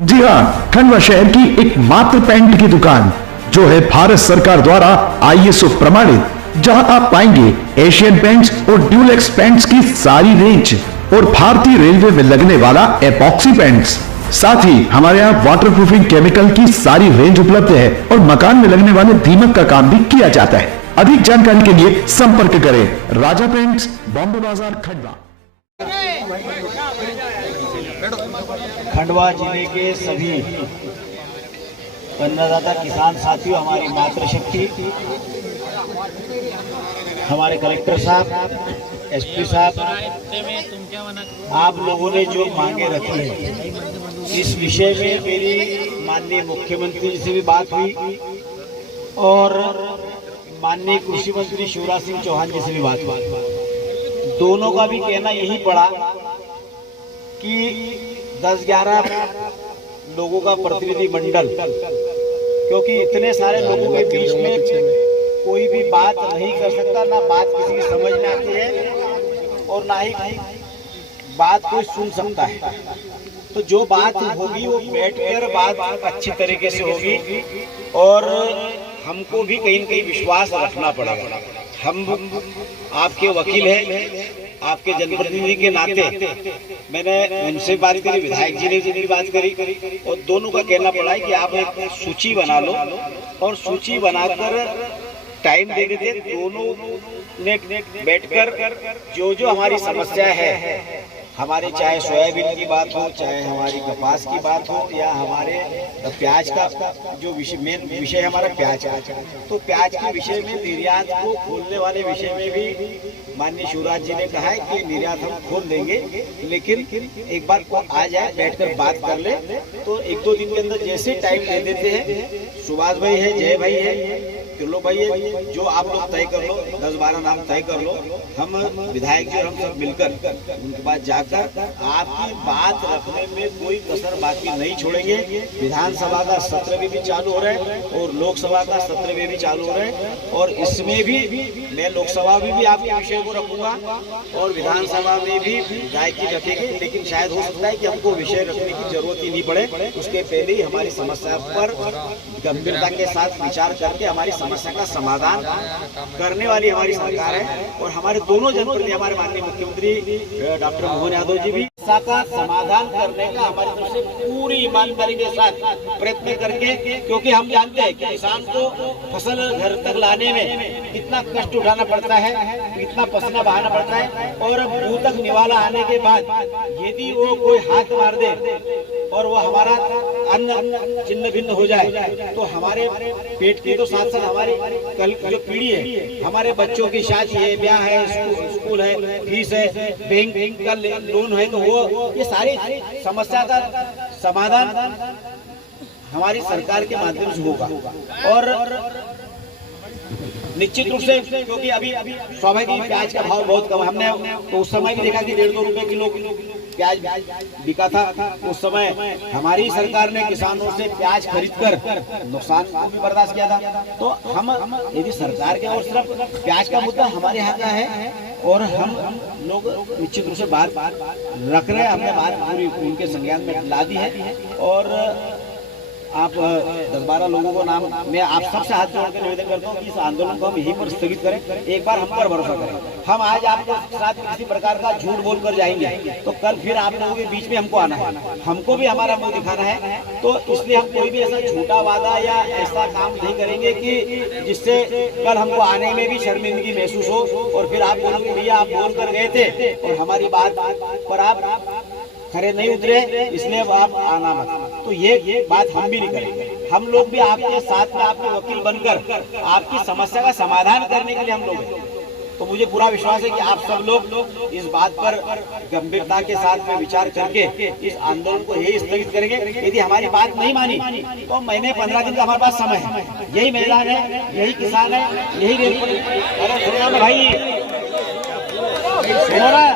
जी हाँ, खंडवा शहर की एकमात्र पेंट की दुकान जो है भारत सरकार द्वारा ISO प्रमाणित, जहां आप पाएंगे एशियन पेंट्स और ड्यूलेक्स पेंट्स की सारी रेंज और भारतीय रेलवे में लगने वाला एपॉक्सी पेंट्स। साथ ही हमारे यहाँ वाटरप्रूफिंग केमिकल की सारी रेंज उपलब्ध है और मकान में लगने वाले दीमक का काम भी किया जाता है। अधिक जानकारी के लिए संपर्क करें राजा पेंट्स, बॉम्बे बाजार, खंडवा। खंडवा जिले के सभी अन्नदाता किसान साथियों, हमारी मातृशक्ति, हमारे कलेक्टर साहब, SP साहब, आप लोगों ने जो मांगे रखी है, इस विषय में मेरी माननीय मुख्यमंत्री जी से भी बात हुई और माननीय कृषि मंत्री शिवराज सिंह चौहान जी से भी बात हुई। दोनों का भी कहना यही पड़ा कि 10-11 लोगों का प्रतिनिधि मंडल, क्योंकि इतने सारे लोगों के बीच में कोई भी बात नहीं कर सकता, ना बात किसी की समझ में आती है और ना ही बात कोई सुन सकता है। तो जो बात होगी वो बैठकर बात अच्छी तरीके से होगी और हमको भी कहीं न कहीं विश्वास रखना पड़ेगा। हम आपके वकील हैं, आपके जनप्रतिनिधि के नाते मैंने उनसे बात करी, विधायक जी ने भी बात करी और दोनों का कहना पड़ा है कि आप एक सूची बना लो और सूची बनाकर टाइम दे देते, दोनों ने बैठकर जो जो हमारी समस्या है, हमारे चाहे सोयाबीन की बात हो, चाहे हमारी कपास की बात हो या हमारे प्याज का जो मेन विषय हमारा प्याज का, तो प्याज के विषय में निर्यात को खोलने वाले विषय में भी माननीय शिवराज जी ने कहा है कि निर्यात हम खोल देंगे, लेकिन एक बार को आ जाए, बैठकर बात कर ले, तो 1-2 दिन के अंदर जैसे टाइम दे देते हैं। सुभाष भाई है, जय भाई है, त्रिलोक भाई है, जो आप लोग तय कर लो, 10-12 नाम तय कर लो, हम विधायक जी और हम सब मिलकर उनके पास जाकर आपकी बात रखने में कोई कसर बाकी नहीं छोड़ेंगे। विधानसभा का सत्र भी चालू हो रहा है और लोकसभा का सत्र भी चालू हो रहा है और इसमें भी मैं लोकसभा में भी आपके विषय को रखूंगा और विधानसभा में भी गायकी रखेंगे, लेकिन शायद हो सकता है कि हमको विषय रखने की जरूरत ही नहीं पड़े, उसके पहले ही हमारी समस्या पर गंभीरता के साथ विचार करके हमारी समस्या का समाधान करने वाली हमारी सरकार है। और हमारे दोनों जनप्रतिनिधि, हमारे माननीय मुख्यमंत्री डॉक्टर मोहन यादव जी भी का समाधान करने का हमारी तरफ से पूरी ईमानदारी के साथ प्रयत्न करके, क्योंकि हम जानते हैं कि किसान को फसल घर तक लाने में कितना कष्ट उठाना पड़ता है, कितना पसीना बहाना पड़ता है और मुंह तक निवाला आने के बाद यदि वो कोई हाथ मार दे और वो हमारा अन्न छिन्न भिन्न हो जाए तो हमारे पेट की तो साथ साथ हमारी कल जो पीढ़ी है, हमारे बच्चों की शादी है, ब्याह है, स्कूल है, फीस है, बैंक का लोन है, तो वो ये सारी समस्या का समाधान हमारी सरकार के माध्यम से होगा। और निश्चित रूप से, क्योंकि अभी स्वाभाविक प्याज का भाव बहुत कम, हमने तो उस समय भी देखा कि 1.5-2 रुपए किलो प्याज बिका था। उस समय हमारी सरकार ने किसानों से प्याज खरीदकर नुकसान भी बर्दाश्त किया था। तो हम यदि सरकार के और सिर्फ प्याज का मुद्दा हमारे यहाँ का है और हम लोग निश्चित रूप से बात रख रहे हैं, हमने बात पूरी उनके संज्ञान में ला दी है और आप 10-12 लोगों को नाम मैं आप सबसे हाथ जोड़कर निवेदन करता हूँ कि इस आंदोलन को हम यहीं पर स्थगित करें, एक बार हम पर भरोसा करें। हम आज आपके साथ किसी प्रकार का झूठ बोलकर जाएंगे तो कल फिर आप लोगों के बीच में हमको आना है, हमको भी हमारा मुंह दिखाना है, तो इसलिए हम कोई भी ऐसा झूठा वादा या ऐसा काम नहीं करेंगे कि जिससे कल हमको आने में भी शर्मिंदगी महसूस हो और फिर आप बोलोगे भैया आप बोल कर गए थे और हमारी बात पर आप खरे नहीं उतरे, इसलिए आप आना मत। तो ये बात हम भी नहीं करेंगे। हम लोग भी आपके साथ में आपके वकील बनकर आपकी समस्या का समाधान करने के लिए हम लोग हैं। तो मुझे पूरा विश्वास है कि आप सब लोग इस बात पर गंभीरता के साथ में विचार करके इस आंदोलन को यही स्थगित करेंगे। यदि हमारी बात नहीं मानी तो महीने 15 दिन का हमारे पास समय है, यही मैदान है, यही किसान है, यही रेल। अरे सुनो ना भाई, सुनो ना,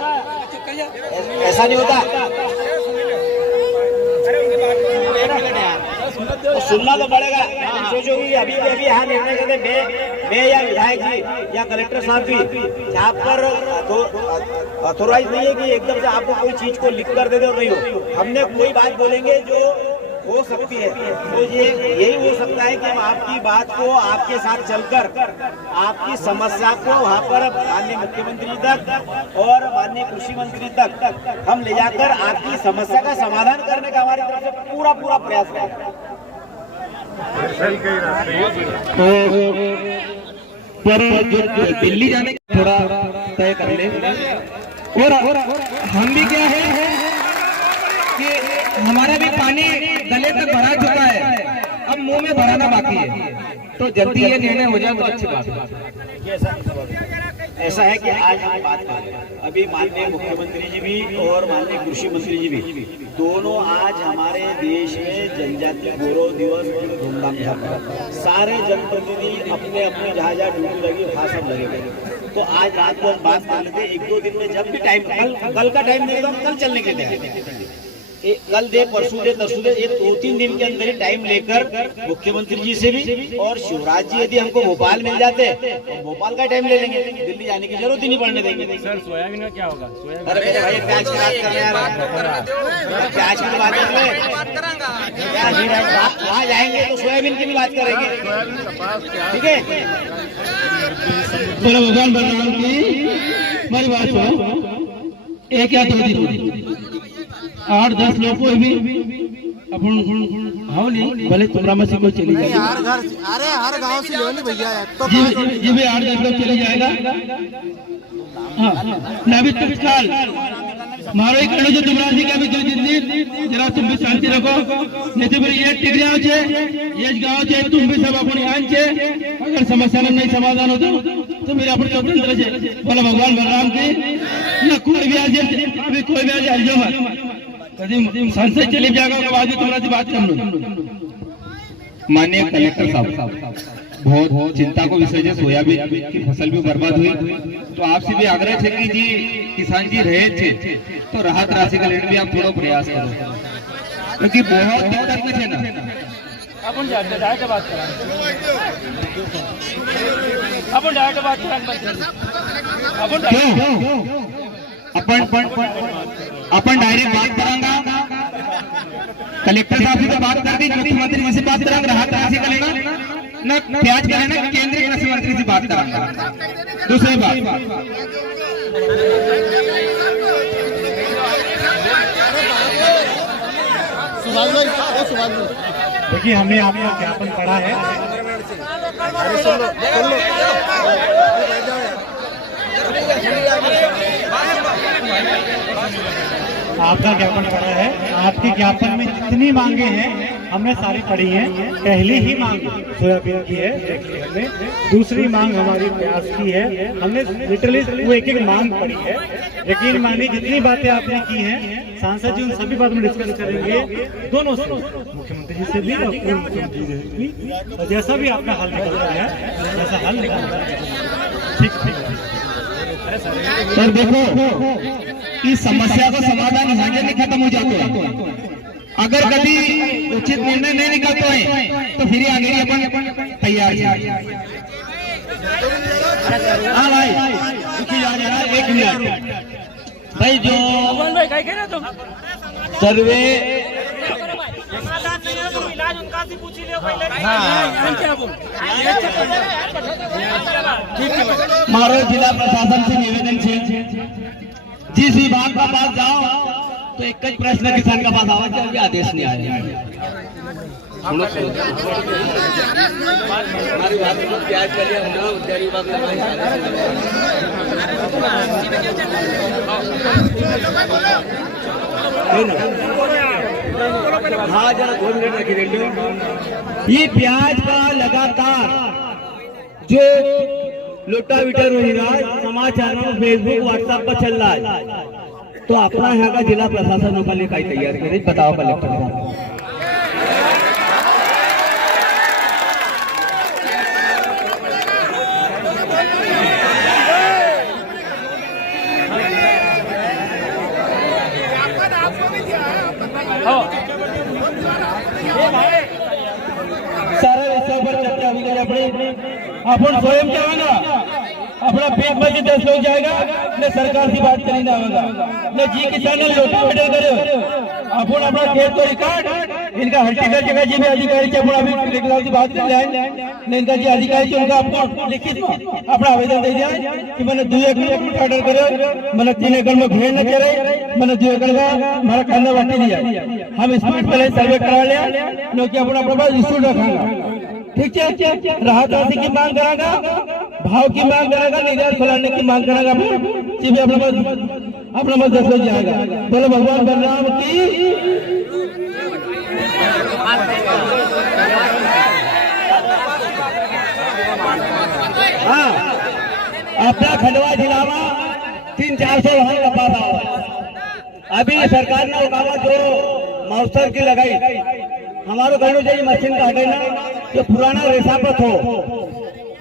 ऐसा नहीं होता, तो सुनना तो पड़ेगा। सोचो कि अभी अभी यहाँ निर्णय करते मैं या विधायक जी या कलेक्टर साहब भी यहाँ पर अथोराइज नहीं है कि एकदम से आपको कोई चीज को लिख कर दे दे और नहीं हो। हमने कोई बात बोलेंगे जो हो सकती है, तो ये यही हो सकता है कि हम आपकी बात को आपके साथ चलकर आपकी समस्या को वहाँ पर माननीय मुख्यमंत्री तक और माननीय कृषि मंत्री तक हम ले जाकर आपकी समस्या का समाधान करने का हमारी तरफ से पूरा पूरा प्रयास करेंगे। पर दिल्ली जाने का थोड़ा तय कर ले। और हम भी क्या है कि हमारा भी पानी गले तक भरा चुका है, अब मुंह में भराना बाकी है, तो जल्दी ये निर्णय हो जाए तो अच्छी बात है। ऐसा है कि आज हम बात कर रहे हैं, अभी माननीय मुख्यमंत्री जी भी और माननीय कृषि मंत्री जी भी दोनों आज हमारे देश में जनजाति गौरव दिवस बड़ी धूमधाम से मनाते हैं। सारे जनप्रतिनिधि अपने अपने जहाँ जहाँ ड्यूटी लगी वहाँ सब लगे हुए। तो आज रात को हम बात कर लेते, एक दो दिन में जब भी टाइम कल का टाइम देगा हम कल चलने के लिए कल दे परसों दे तरसों दे, ये 2-3 दिन के अंदर ही टाइम लेकर मुख्यमंत्री जी से भी और शिवराज जी यदि हमको भोपाल मिल जाते तो भोपाल का टाइम ले लेंगे, दिल्ली जाने की जरूरत ही नहीं पड़ने देंगे। सर सोयाबीन का क्या होगा? अरे मेरे भाई प्याज की बात कर रहे हैं यार, प्याज की बात कर रहे हैं, वहाँ जाएंगे तो सोयाबीन की भी बात करेंगे, ठीक है। बोलो भगवान बलराम की मेरी बात सुनो, एक या दो दिन 8-10 लोग को भी अपन हाँ नहीं भले तुमरा मसीह को चली जाएगी, हर गांव से लो भैया तो जी भी 8-10 लोग चले जाएगा। हाँ नाविक तो विशाल मारो एक जो तुमरा जी का भी जो जिंदगी जरा तुम भी शांति रखो, नहीं तो फिर ये टिक जाओ छे ये गांव छे तुम भी सब अपनी आन छे, अगर समस्या नहीं समाधान हो तो मेरे अपने अपने छे। बोला भगवान बलराम की न कोई भी आज अभी कोई भी आज जो कभी संसद चले जाएगा उसके बाद तुम्हारी बात कर लो। माननीय कलेक्टर साहब, बहुत चिंता को विषय है, सोयाबीन की फसल भी बर्बाद हुई, तो आपसे भी आग्रह है कि जी किसान जी रहे थे तो राहत राशि का लेने भी आप थोड़ा प्रयास करो, क्योंकि बहुत दिक्कत में थे ना। अपन डायरेक्ट बात करेंगे, अपन डायरेक्ट बात करेंगे, अपन डायरेक्ट बात करेंगे, कलेक्टर साहब से बात करके मुख्यमंत्री जी से बात करेंगे, राहत राशि का लेना न प्याज का लेना, केंद्रीय कृषि मंत्री से बात करेंगे। दूसरी बात देखिए हमें आपका ज्ञापन पड़ा है, आपका ज्ञापन पड़ा है। आपके ज्ञापन में जितनी मांगे हैं हमने सारी पढ़ी हैं। पहली ही मांग सोयाबीन की है, हमने दूसरी मांग हमारी प्याज की है, हमने लिटरली वो एक एक मांग पढ़ी है। यकीन मानिए जितनी बातें आपने की हैं सांसद जी उन सभी बातों में डिस्कस करेंगे, दोनों से, मुख्यमंत्री जी से भी और मुख्यमंत्री जी से भी, और जैसा भी आपका हल निकलता है वैसा हल निकलता है। ठीक सर देखो इस समस्या का समाधान यहाँ नहीं खत्म हो जाता है, अगर कभी उचित निर्णय नहीं निकलते हैं तो फिर आगे अपन तैयार है। हाँ भाई एक मिनट भाई, जो भाई कहीं कह रहे तुम सर्वे इलाज उनका से पूछ लियो पहले। मारो जिला प्रशासन से निवेदन है, जिस विभाग का पास जाओ तो एक ही प्रश्न किसान का पास आवाज अभी आदेश नहीं आया। हमारी बात को प्याज करिए हम उद्यान विभाग हाँ जरा 2 मिनट रखिए। ये प्याज का लगातार जो लोटाविटर समाचार में फेसबुक व्हाट्सएप पर चल रहा है, तो अपना यहाँ का जिला प्रशासन के लिए कई तैयार करे, बताओ कलेक्टर साहब। सारा विषय पर चर्चा हुई है, अपन स्वयं जाएगा अपना पेट में 10 लोग जाएगा न सरकार से बात करने आएगा न जी किसान लोटा करे अपन अपना खेत को रिकॉर्ड इनका हॉर्टिकल्चर जी भी अधिकारी से अपना अभी कलेक्टर साहब से बात कर जाए ने इनका जी अधिकारी से उनका आपको लिखित में अपना आवेदन दे दिया कि मैंने 2 एकड़ में ऑर्डर करे, मैंने 3 एकड़ में भेड़ न चले, मैंने 2 एकड़ का हमारा खाना बांटी दिया। हम स्पीड पहले सर्वे करा लिया क्योंकि अपना अपना इंस्टीट्यूट रखागा। ठीक है, राहत राशि की मांग करागा, भाव की मांग करागा, निर्यात खुलाने की मांग करागा, अपना बस 10 बजे जाएगा। बोलो भगवान बलराम की। हाँ, अपना खंडवा जिला में 300-400 वाहन का पास आवा। अभी सरकार ने उठावा जो मौसर की लगाई, हमारो कहना चाहिए मशीन का हटे ना, जो पुराना रेशा पर हो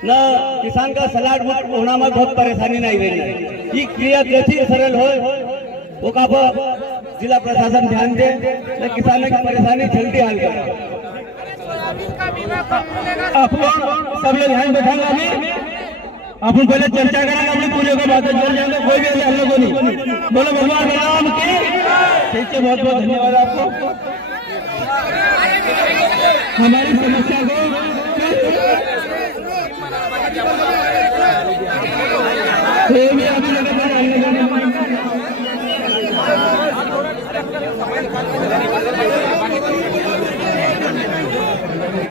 न किसान का सलाड होना में बहुत परेशानी नहीं रही। ये क्रिया कैसी सरल हो वो का जिला प्रशासन ध्यान दे, किसानों की परेशानी जल्दी हल करे। अपन सब लोग ध्यान बैठाएंगे, अभी अपन पहले चर्चा करेंगे, अपनी पूरे को बातें चल जाएंगे, कोई भी ऐसे हल्ला को नहीं। बोलो भगवान राम की। ठीक है, बहुत बहुत धन्यवाद आपको। हमारी समस्या को